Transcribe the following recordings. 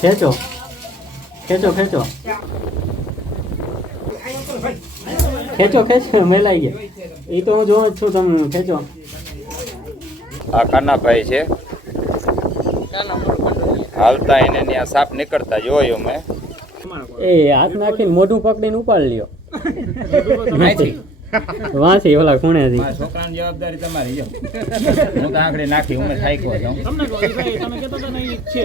ખેંચો. ખેંચો ખેંચો. ખેંચો ખેંચો મેલાઈ ગયા. એ તો હું જોઉં જ છું તમે ખેંચો. આ કાનાભાઈ છે. હાલતા એને ત્યાં સાપ નીકળતા જોયો મેં એ હાથ નાખીને મોઢું પકડીને ઉપાડ લ્યો. વાંચી ઓલા ખૂણે થી છોકરાની જવાબદારી તમારી જો હું તો આંગળી નાખી હું થાક્યો તમને તમે તો નહીં છે.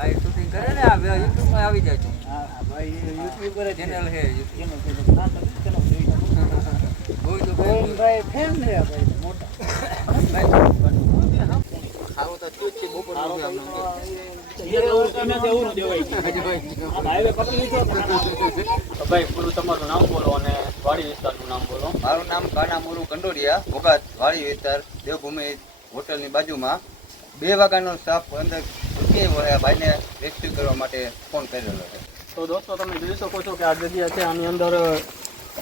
ભાઈ શૂટિંગ કરે ને આ યુટ્યુબમાં આવી જાય હા ભાઈ યુટ્યુબ પર ચેનલ છે. ભાઈ ફેન છે ભાઈ મોટા. ખાવું તો તું છે. બપોર ભાઈ. પૂરું તમારું નામ બોલો અને વાડી વિસ્તારનું નામ બોલો. મારું નામ કાના મોરું કંડોરિયા ભોગાત વાડી વિસ્તાર દેવભૂમિ હોટલની બાજુમાં. બે વાગ્યાનો સ્ટાફ અંદર આ ભાઈને રેસ્ક્યુ કરવા માટે ફોન કરેલો છે. તો દોસ્તો, તમે જોઈ શકો છો કે આ જગ્યા છે, આની અંદર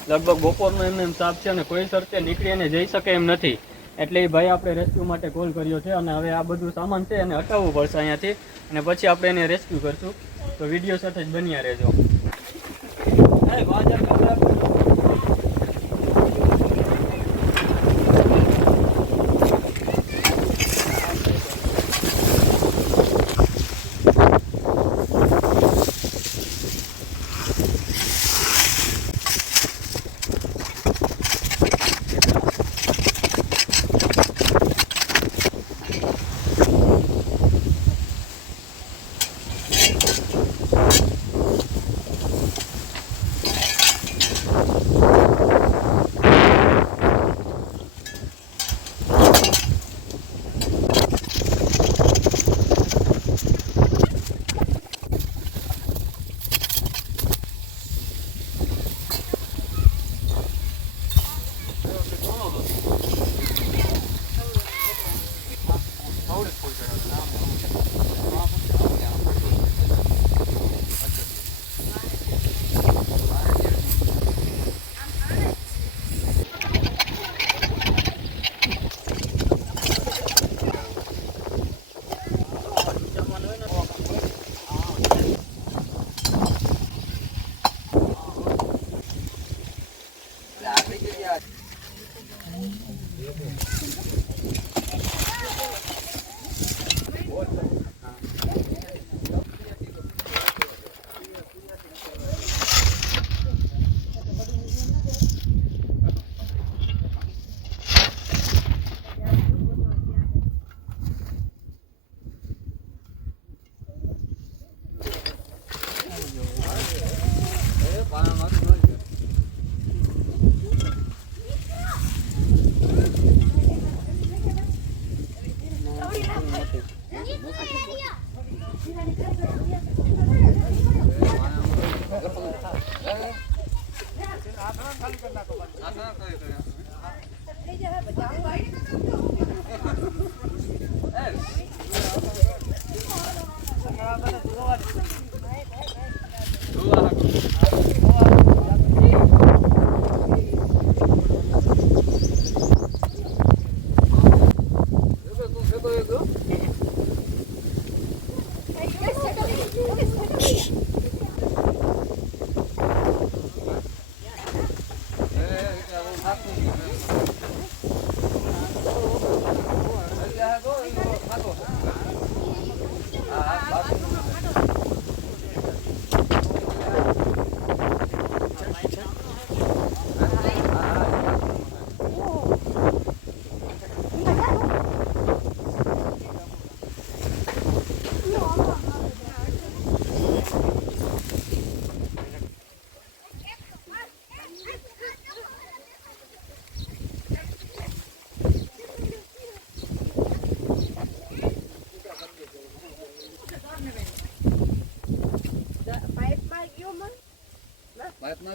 લગભગ બપોરનો એમને એમ સાપ છે અને કોઈ સરતે નીકળી અને જઈ શકે એમ નથી. એટલે એ ભાઈ આપણે રેસ્ક્યુ માટે કોલ કર્યો છે અને હવે આ બધું સામાન છે એને હટાવવું પડશે અહીંયાથી અને પછી આપણે એને રેસ્ક્યુ કરશું. તો વીડિયો સાથે જ બન્યા રહેજો.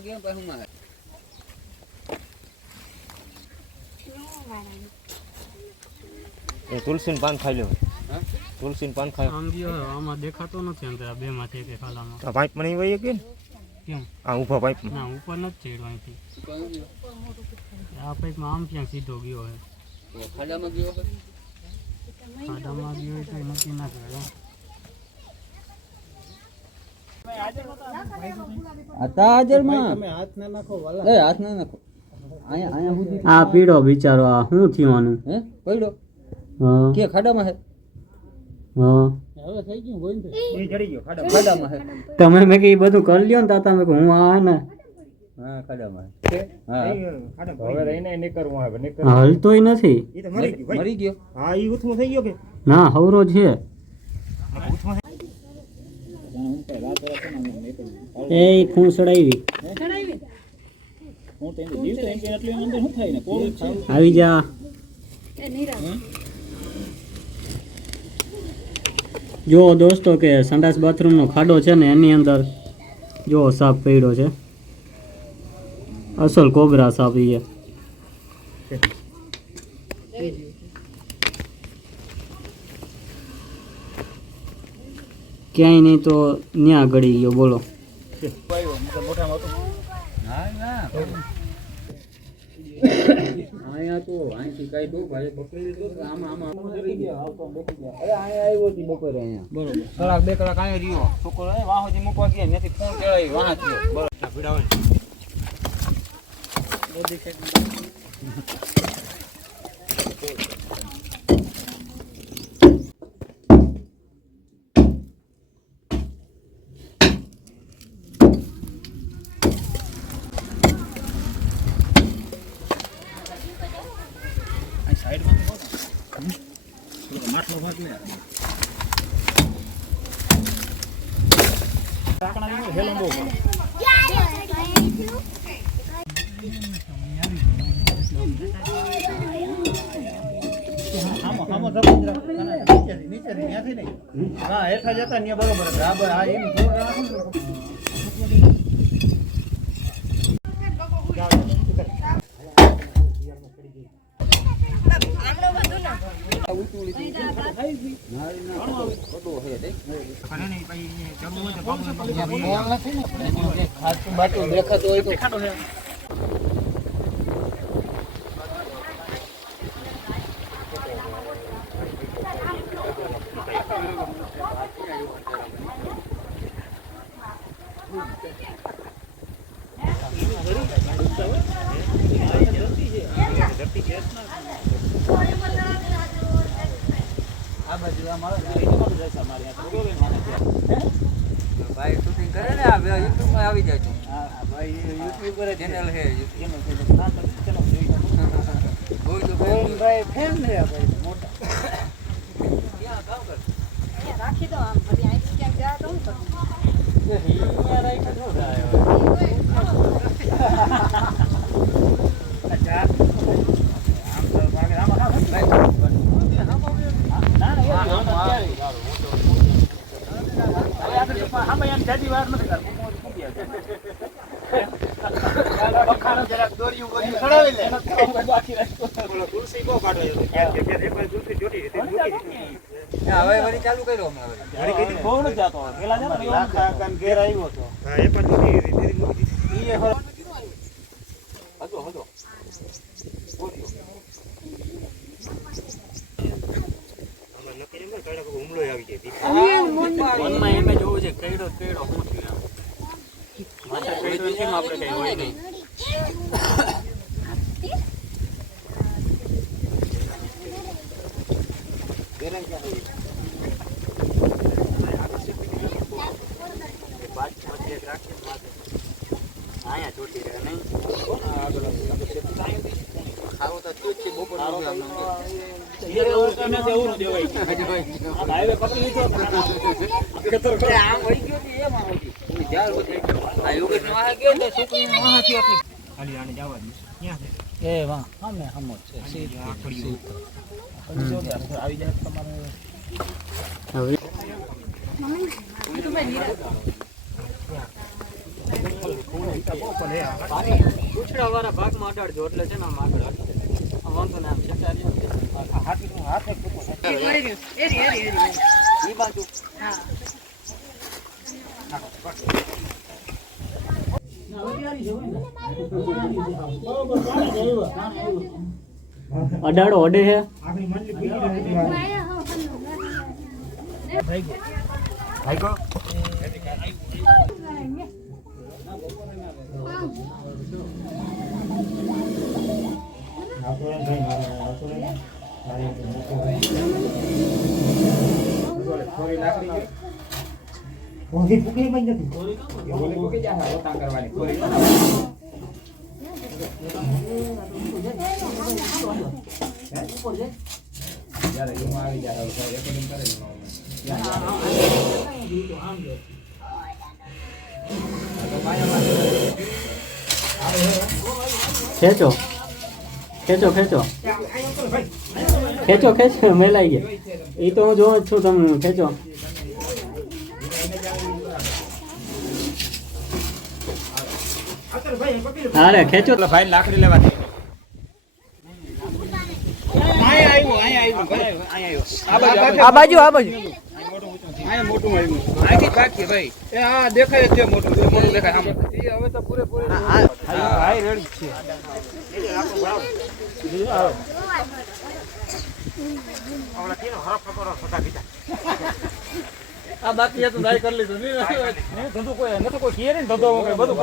ગયો પછી માં એ તુલસીનું પાન ખાઈ લો તુલસી તુલસીનું પાન ખાય આમ ગયો આમાં દેખાતો નથી અંદર આ બે માંથી એક ખાલામાં. આ પાઇપમાં નહીં વહી ગયો કેમ? આ ઊભા પાઇપ ના ઉપર નથી ચડ્યો અહીંથી આ પાઇપમાં આમ ક્યાં સીધો ગયો હે? ખાડામાં ગયો હોય ખાડામાં ગયો હોય તો એ નક્કી ના હો. હતા હાજરમાં. તમે હાથ ના નાખો વાલા. એ હાથ ના નાખો. સુધી. આ પીડો બિચારો આ શું થયું હે? પડ્યો હા. કે ખાડામાં હે? હા. હવે થઈ ગયું ગોવિંદભાઈ એ ચડી ગયો ખાડા ખાડામાં હે? તમે મેં કે બધું કરી લ્યો ને તાતા. મેં હું આ ને. હા ખાડામાં હે. હા. હવે રહીને નીકળવું આવે નીકળ હલતોય નથી. એ તો મરી ગયું મરી ગયો. હા એ ઉથમો થઈ ગયો કે? ના હવરો છે. એ ખૂણ આવી જા. જો દોસ્તો કે સંડાસ બાથરૂમનો ખાડો છે ને એની અંદર જો સાપ પડ્યો છે. અસલ કોબરા સાપ ઈ છે. ક્યાંય નહીં તો ન્યા ગળી ગયો બોલો ના ના અહીંયા તો અહીંથી કઈ દો ભાઈ પકડી લીધો તો આમાં આમાં બેસી ગયો આવતો બેસી ગયો અરે અહીંયા આવ્યો તો બપોરે અહીંયા બરોબર કલાક બે કલાક અહીંયા રહ્યો છોકરો વાહોજી મૂકવા ગયા નથી ફોન કેળાવી વાહ થયો બરોબર. હા હેઠા જતા ને બરોબર બરાબર આ એમ દેખાતું હોય તો. આ બાજુ આ મારો ભાઈ શૂટિંગ કરે ને આ યુટ્યુબમાં આવી જાય તું. ભાઈ યુટ્યુબ પર ચેનલ છે. કોઈ તો ભાઈ ફેમ છે ભાઈ મોટા. ક્યાં કામ કર રાખી દો આમ પછી અહીંથી ક્યાંક જાય તો હું કરું બહુ કાઢો છે. ઘેર ઘેર ઘેર એક વાર તુલસી જોડી હતી, મૂકી દીધી. હવે વળી ચાલુ કર્યો હમણાં હવે ઘરે કીધી ને. હા, એક વાર જોડી હતી, ફરી મૂકી દીધી. આમાં નક્કી નહીં કરે, કાંઈ હુમલો આવી જાય મનમાં એમ જ હોવું છે કઈડો કઈડો શું થયું એમ. માથે કઈડો છે ને આપણે કઈ હોય નહીં અહીંયા ચોટી રહે નહીં ખાવું તો થયું જ છે બપોર સુધી અમને આમ વળી ગયો છે એમ આમ વળી ગયો. ઓલી ઝાડ વધી ગયો. આ યોગેશ નો વાહ ગયો ને છોકરીનો વાહ થયો એટલે. ખાલી આને જવા દે. ક્યાં છે? એ વાહ સામે સામો છે આવી જાય તમારે હવે ભાગમાં અડાડજો એટલે છે ને આમ આગળ વાંધો ને આમ છેટાડી એરી, એરી, એરી, એરી. ઈ બાજુ હા. અડાડો અડે હે થોડી લાકડી જોઈ? એ ઓલી મૂકી જા, રોટલા કરવાની. થોડી બનાવો. જ્યારે એમાં આવી જાય, હવે recording કરે ને એમાં. ત્યાં જાય. આ તો પાયામાં ખેંચો ખેંચો ખેંચો. ખેંચો ખેંચો મેલાઈ ગયા. એ તો હું જોઉં જ છું તમને ખેંચો. અરે ખેંચો. ભાઈ લાકડી લેવા દે. આ બાજુ આ બાજુ. અહીંથી ભાગીએ ભાઈ. એ હા દેખાય છે મોટું મોટું દેખાય. હવે તો પૂરેપૂરી ભાઈ રેડી છે. આ બાકી હતું દાય કરી લીધું. ધંધો કોઈ નથી કોઈ કહે નહીં ધંધો કઈ બધું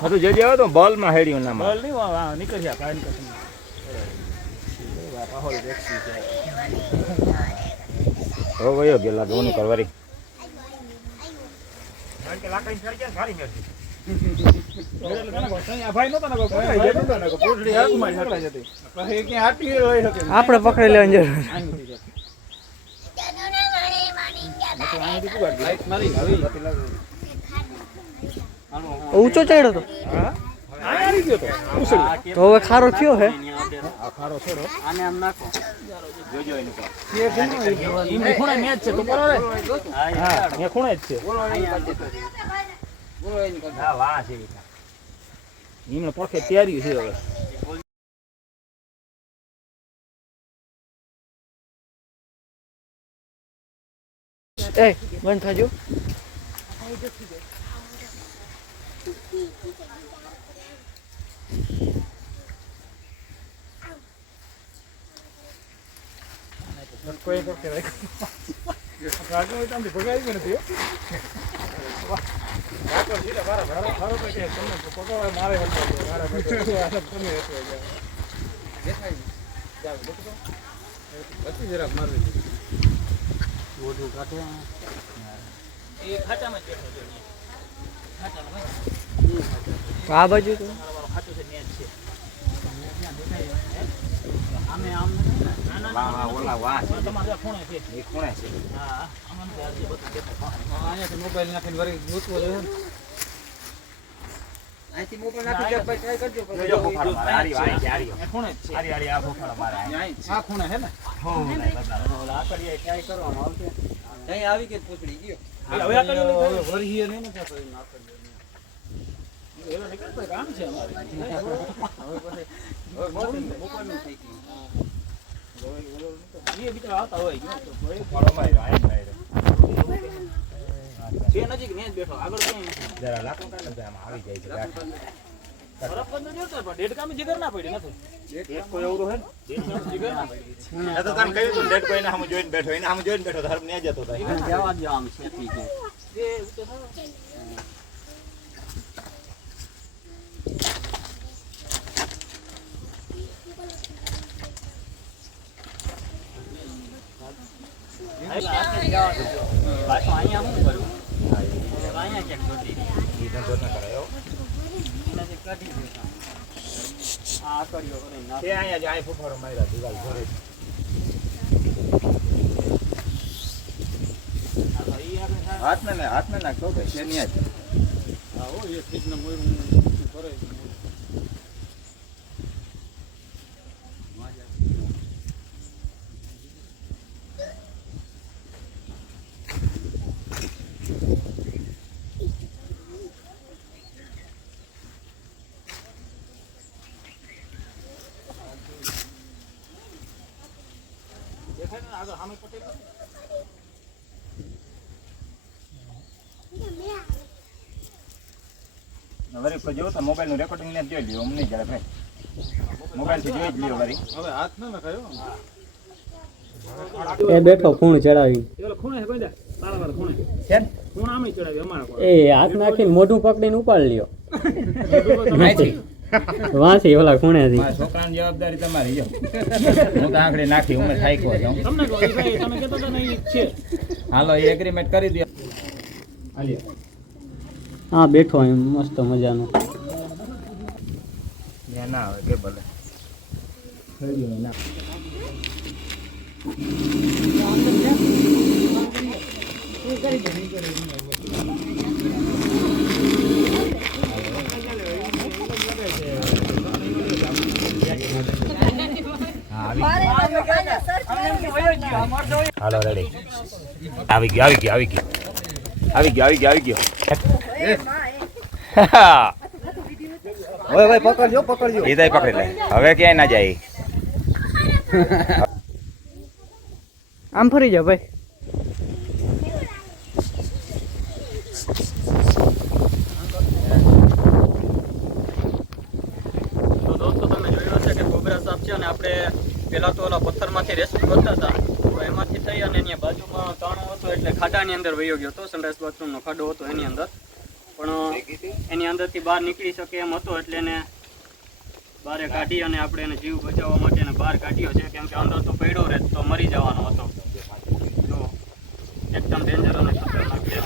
હતું જે આવે તો બોલમાં હેડ્યું ના બળ નહીં વા નીકળી ગયા ફાઈન કશું હો ગોનું કરવારી કોઈ નતો આપણે પકડી લેવાની જરૂર. ઊંચો ચડ્યો તો હા? આ આવી ગયો તો હવે ખારો થયો હે ખૂણે જ છે મારા મારા મારો તો કે તમને પકડવા મારે હલતો હતો. મારા ભગાવી. આ મોઢું કાઢે એ ખાચામાં જ બેઠો છે તો આ બાજુ તો. ખાતું છે જ છે આમે આમ હા આમાં નથી આવતી, બધું દેખાય. અહીંયાથી મોબાઈલ નાખીને વળી ગૂંચવો જોઈએ અહીંથી મોકલ નાખી દે, ભાઈ, try કરજો. જો, જો, ફોફાડો મારે. હારી, હારી, હારી. ખૂણે છે. હારી, હારી, આ ફોફાડો મારે. આ ખૂણે છે ને હો, ઓલા આકડીએ ટ્રાય કરવાનો આવશે એ હવે કામ છે અમારે ગયું બેઠો તો આમાં આવી જાય છે ગાંઠ. ફરક બંધ નહીં હોતો, પણ દેડકામાં જીગર ના પડી નથી એક કોઈ અવરું હે ને? દેડકામાં જીગર ના પડી એ તો તને કહ્યું તું ને, ડેડ કોઈને સામે જોઈને બેઠો એને સામે જોઈને બેઠો તો હરખ ન્યા જતો હતો. જવા દો આમ છેતી ગયું જે ઉતે થાય. પાછું અહીંયા શું કરવું અહીંયા ક્યાંક જોતી ઈ ધંધો ન કરાય, હો. એનાથી કાઢી દેતા આ આકડીઓ કરીને નાખો. તે અહીંયા જ આય ફોફાડો માર્યા દિવાલ ઘરે જ. હા, ઈ આપણે ને હાથ ને નાખતો ભાઈ છે નહીં. હા એ ફીટને મોયરું કરે વરી કોઈ જોવો મોબાઈલનું રેકોર્ડિંગ ને જોઈ લ્યો અમને નહીં જરા ભાઈ. મોબાઈલથી જોઈ જ લ્યો વરી. એ બેઠો ખૂણ ચડાવી. ખૂણ છે ને? એ હાથ નાખીને મોઢું પકડીને ઉપાડ લ્યો. વાંસી ઓલા ખૂણે થી. છોકરાની જવાબદારી તમારી જો હું તો આંગળી નાખી હું થાક્યો છું. હાલો એ એગ્રીમેન્ટ કરી દો. હા બેઠો એમ મસ્ત મજાનો. ના આવે કે ભલે. હાલો રેડી આવી ગયો આવી ગયો આવી ગયો. આવી ગયો આવી ગયો આવી ગયો. ઓય ભાઈ પકડજો પકડજો. એ પકડી લે. હવે ક્યાંય ના જાય. આમ ફરી જાવ ભાઈ. તો દોસ્તો તમે જોયું છે કે કોબરા સાપ છે અને આપણે પેલા તો ઓલા પથ્થરમાંથી રેસ્ક્યુ કરતા હતા. તો એમાંથી થઈ અને એની બાજુમાં તાણો હતો એટલે ખાડાની અંદર વયો ગયો હતો સનરાઈઝ બાથરૂમનો ખાડો હતો એની અંદર. પણ, એની અંદરથી બહાર નીકળી શકે એમ હતો એટલે એને બહાર કાઢી અને આપણે એને જીવ બચાવવા માટે એને બહાર કાઢ્યો છે. કેમ કે અંદર તો પડ્યો રહે તો મરી જવાનો હતો. જો એકદમ ડેન્જર અને ખતરનાક છે.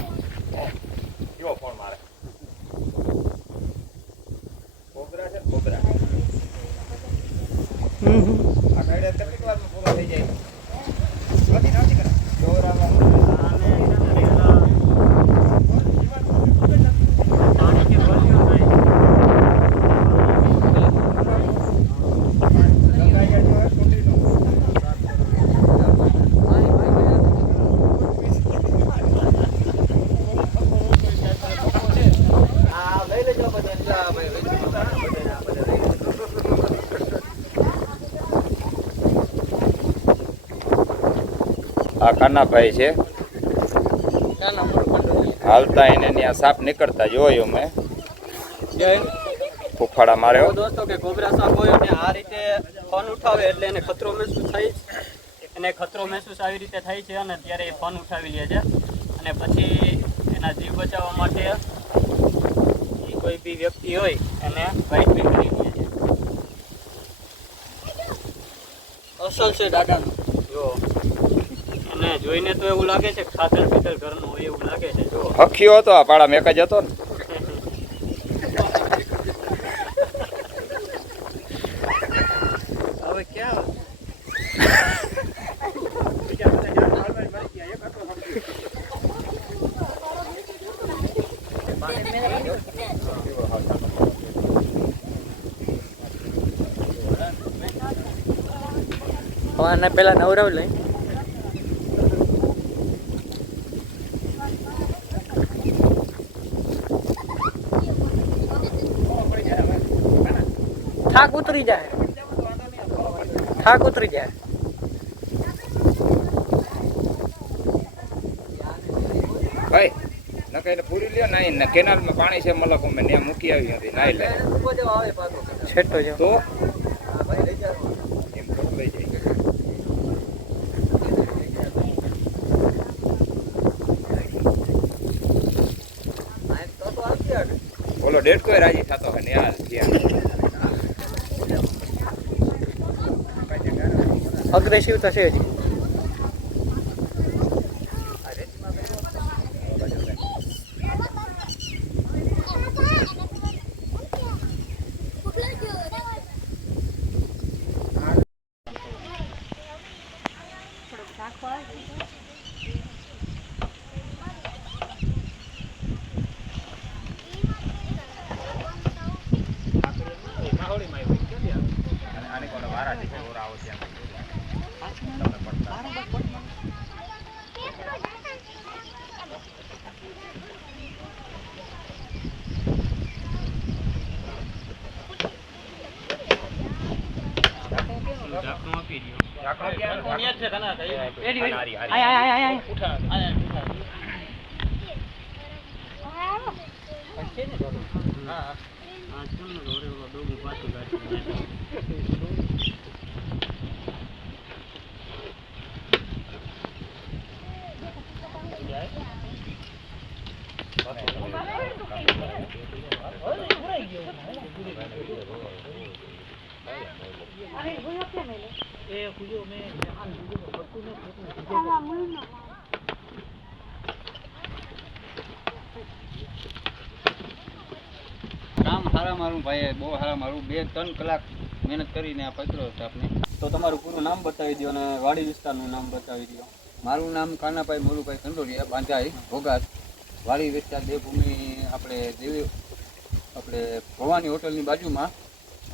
કોબરા છે? કોબરા. હમ. આ ગાડી કેટલી વારમાં પૂરો થઈ જાય નથી નથી કરે દોરામાં આને છે ને રેલા પાણી કે ભર્યું થાય આ કાનાભાઈ છે. હાલતા એને ત્યાં સાપ નીકળતા જોયો મેં ફૂફાડા માર્યો. દોસ્તો કે કોબરા સાપ હોય અને આ રીતે ફોન ઉઠાવે એટલે એને ખતરો મહેસૂસ થાય. એને ખતરો મહેસૂસ આવી રીતે થાય છે અને ત્યારે એ ફોન ઉઠાવી લે છે. અને પછી એના જીવ બચાવવા માટે કોઈ બી વ્યક્તિ હોય એને વાઇટ બી કરી લે છે. અસલ છે દાદાનું જો. અને જોઈને તો એવું લાગે છે કે ખાતર પીતર ઘરનું હોય એવું લાગે છે. જો હખ્યો હતો આ પાડા મેક જ હતો ને. હવે ક્યાં? આને પેલા નવરાવ લઈ થાક ઉતરી જાય થાક ઉતરી જાય ભાઈ નકઈ ને પૂરી લ્યો નહીં ને કેનાલમાં પાણી છે મલક અમે ત્યાં મૂકી આવી હતી નાઈ લે. છેટો જાવ તો? એમ થોડું લઈ જાય. બોલો ડેટ કોઈ રાજી થતો હોય ને યાર? ત્યાં અગ્રેસિવ તો છે ઢાંકણું આપી ઢાંકણું ક્યાં? કામ હારા મારું ભાઈ બહુ હારા મારું. બે ત્રણ કલાક મહેનત કરીને આ છે આપને તો તમારું પૂરું નામ બતાવી દો અને વાડી વિસ્તારનું નામ બતાવી દો મારું નામ કાનાભાઈ મોરુભાઈ કંડોલિયા બાંધાઈ ભોગાસ. વાડી વિસ્તાર દેવભૂમિ આપણે દેવી આપણે ભવાની હોટલની બાજુમાં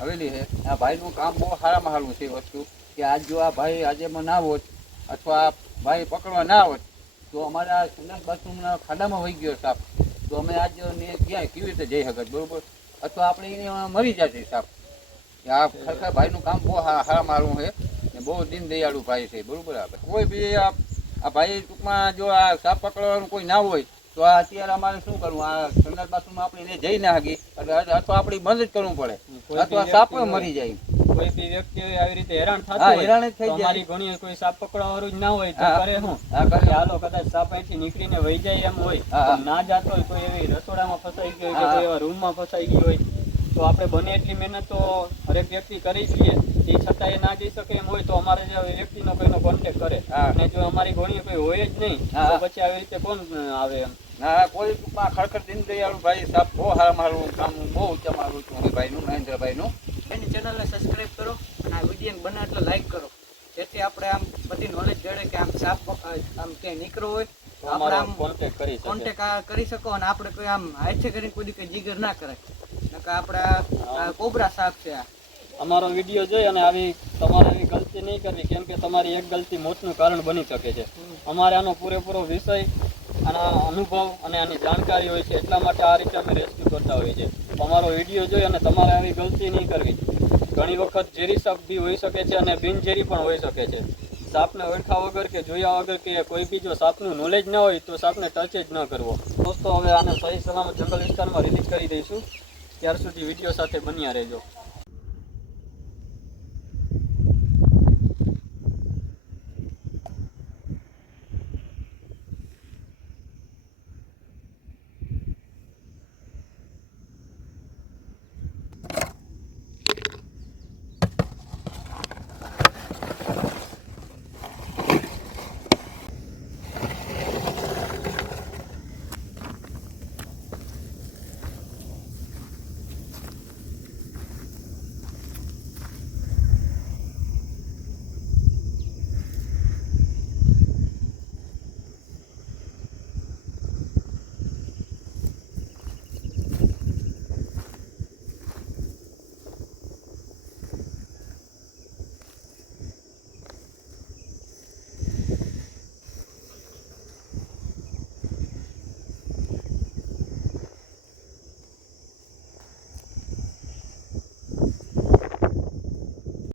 આવેલી છે. આ ભાઈનું કામ બહુ સારામાં સારું છે વસ્તુ, કે આજ જો આ ભાઈ આજેમાં ના હોત, અથવા આ ભાઈ પકડવા ના હોત, તો અમારા સંડાસ બાથરૂમના ખાડામાં વહી ગયો સાપ. તો અમે આજ ને ક્યાંય કેવી રીતે જઈ શકત, બરોબર? અથવા આપણે મરી જશે સાપ. કે આ ખરેખર ભાઈનું કામ બહુ સારામાં સારું છે ને બહુ દિન દયાળુ ભાઈ છે, બરોબર? આપણે કોઈ બી આ ભાઈ ટૂંકમાં જો આ સાપ પકડવાનું કોઈ ના હોય તો આ અત્યારે અમારે શું કરવું? આ સંડાસ બાથરૂમમાં આપણે એને જઈ ના હકી અથવા આપણી બંધ જ કરવું પડે. અથવા સાપ મરી જાય. કોઈ બી વ્યક્તિ આવી રીતે હેરાન થતું હોય હેરાન જ થઈ જાય. ઘણી કોઈ સાપ પકડવા જ ના હોય તો કરે શું? આ કરે. કે હાલો કદાચ સાપ અહીંથી નીકળીને વહી જાય એમ હોય હા, હા. પણ ના જાતો હોય કોઈ એવી રસોડામાં ફસાઈ ગયો હોય કોઈ એવા રૂમમાં ફસાઈ ગયો હોય તો આપણે બને એટલી મહેનત તો હરેક વ્યક્તિ કરી જ લઈએ છતાં એ ના જઈ શકે એમ હોય તો અમારે જે વ્યક્તિનો કોઈનો કોન્ટેક્ટ કરે. અને જો અમારી ઘણી કોઈ હોય જ નહીં તો પછી આવી રીતે કોણ આવે એમ? ના કોઈ ટૂંકમાં ખરેખર દિન દયાળુ ભાઈ સાપ બહુ હારા મારું કામ બહુ ઊંચા મારું છું હું ભાઈનું મહેન્દ્રભાઈનું એની ચેનલને સબસ્ક્રાઇબ કરો અને આ વિડીયોને બને એટલે લાઈક કરો. જેથી આપણે આમ બધી નોલેજ જડે કે આમ સાપ આમ ક્યાંય નીકળો હોય આપણે આમ કરી કોન્ટેક કરી શકો અને આપણે કોઈ આમ હાથે કરીને કોઈ કંઈ જીગર ના કરે નકર આપણે કોબરા સાપ છે આ. અમારો વીડિયો જોઈ અને આવી તમારે એવી ગલતી નહીં કરવી કેમ કે તમારી એક ગલતી મોતનું કારણ બની શકે છે. અમારે આનો પૂરેપૂરો વિષય આના અનુભવ અને આની જાણકારી હોય છે, એટલા માટે આ રીતે અમે રેસ્ક્યુ કરતા હોઈએ છીએ. અમારો વીડિયો જોઈ અને તમારે આવી ગલતી નહીં કરવી. ઘણી વખત ઝેરી સાપ બી હોઈ શકે છે અને બિનઝેરી પણ હોઈ શકે છે. સાપને ઓળખા વગર કે જોયા વગર કે કોઈ બી જો સાપનું નોલેજ ન હોય તો સાપને ટચ જ ન કરવો. દોસ્તો, હવે આને સહી સલામત જંગલ વિસ્તારમાં રિલીઝ કરી દઈશું. ત્યાર સુધી વીડિયો સાથે બન્યા રહેજો.